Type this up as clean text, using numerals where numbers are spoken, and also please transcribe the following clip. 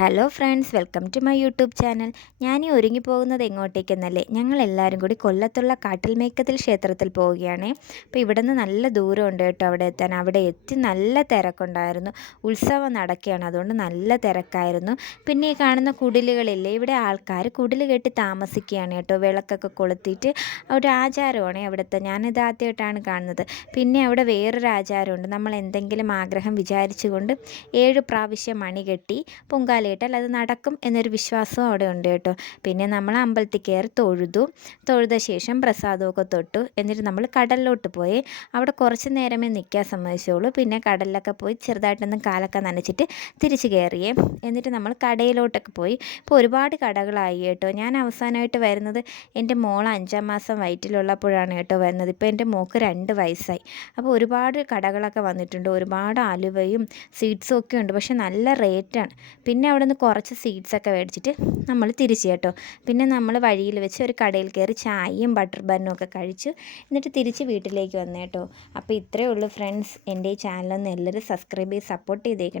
Hello friends, welcome to my YouTube channel. ഞാൻ ഒരുങ്ങി പോകുന്നത് എങ്ങോട്ടേക്കെന്നല്ലേ, ഞങ്ങളെല്ലാവരും കൂടി കൊല്ലത്തുള്ള കാട്ടിൽമേക്കത്തിൽ ക്ഷേത്രത്തിൽ പോവുകയാണ്. അപ്പോൾ ഇവിടെ നിന്ന് നല്ല ദൂരമുണ്ട് കേട്ടോ അവിടെ എത്താൻ. അവിടെ എത്തി നല്ല തിരക്കുണ്ടായിരുന്നു. ഉത്സവം നടക്കുകയാണ്, അതുകൊണ്ട് നല്ല തിരക്കായിരുന്നു. പിന്നെ ഈ കാണുന്ന കുടിലുകളില്ലേ, ഇവിടെ ആൾക്കാർ കുടിൽ കെട്ടി താമസിക്കുകയാണ് കേട്ടോ. വിളക്കൊക്കെ കൊളുത്തിയിട്ട് ഒരു ആചാരമാണ് അവിടുത്തെ. ഞാനിത് ആദ്യമായിട്ടാണ് കാണുന്നത്. പിന്നെ അവിടെ വേറൊരു ആചാരമുണ്ട്. നമ്മൾ എന്തെങ്കിലും ആഗ്രഹം വിചാരിച്ചുകൊണ്ട് 7 പ്രാവശ്യം മണി കെട്ടി പൊങ്കാലയിട്ടാൽ അത് നടക്കും എന്നൊരു വിശ്വാസവും അവിടെ ഉണ്ട് കേട്ടോ. പിന്നെ നമ്മൾ അമ്പലത്തിൽ കയറി തൊഴുത ശേഷം പ്രസാദമൊക്കെ തൊട്ടു. എന്നിട്ട് നമ്മൾ കടലിലോട്ട് പോയി. അവിടെ കുറച്ച് നേരമേ നിൽക്കാൻ സമ്മതിച്ചുള്ളൂ. പിന്നെ കടലിലൊക്കെ പോയി ചെറുതായിട്ടൊന്ന് കാലൊക്കെ നനച്ചിട്ട് തിരിച്ച് കയറിയേ. എന്നിട്ട് നമ്മൾ കടയിലോട്ടൊക്കെ പോയി. ഇപ്പോൾ ഒരുപാട് കടകളായി കേട്ടോ. ഞാൻ അവസാനമായിട്ട് വരുന്നത് എൻ്റെ മോൾ 5ാം മാസം വയറ്റിലുള്ളപ്പോഴാണ് കേട്ടോ വരുന്നത്. ഇപ്പോൾ എൻ്റെ മോൾക്ക് 2 വയസ്സായി. അപ്പോൾ ഒരുപാട് കടകളൊക്കെ വന്നിട്ടുണ്ട്. ഒരുപാട് ആലുവയും സ്വീറ്റ്സും ഒക്കെ ഉണ്ട്, പക്ഷെ നല്ല റേറ്റാണ്. പിന്നെ അവിടെ നിന്ന് കുറച്ച് സ്വീറ്റ്സൊക്കെ മേടിച്ചിട്ട് നമ്മൾ തിരിച്ചു കേട്ടോ. പിന്നെ നമ്മൾ വഴിയിൽ വെച്ച് ഒരു കടയിൽ കയറി ചായയും ബട്ടർ ബന്നും ഒക്കെ കഴിച്ചു. എന്നിട്ട് തിരിച്ച് വീട്ടിലേക്ക് വന്നു കേട്ടോ. അപ്പോൾ ഇത്രയേ ഉള്ളൂ ഫ്രണ്ട്സ്. എൻ്റെ ഈ ചാനലൊന്ന് എല്ലാവരും സബ്സ്ക്രൈബ് ചെയ്ത് സപ്പോർട്ട് ചെയ്തേക്കണം.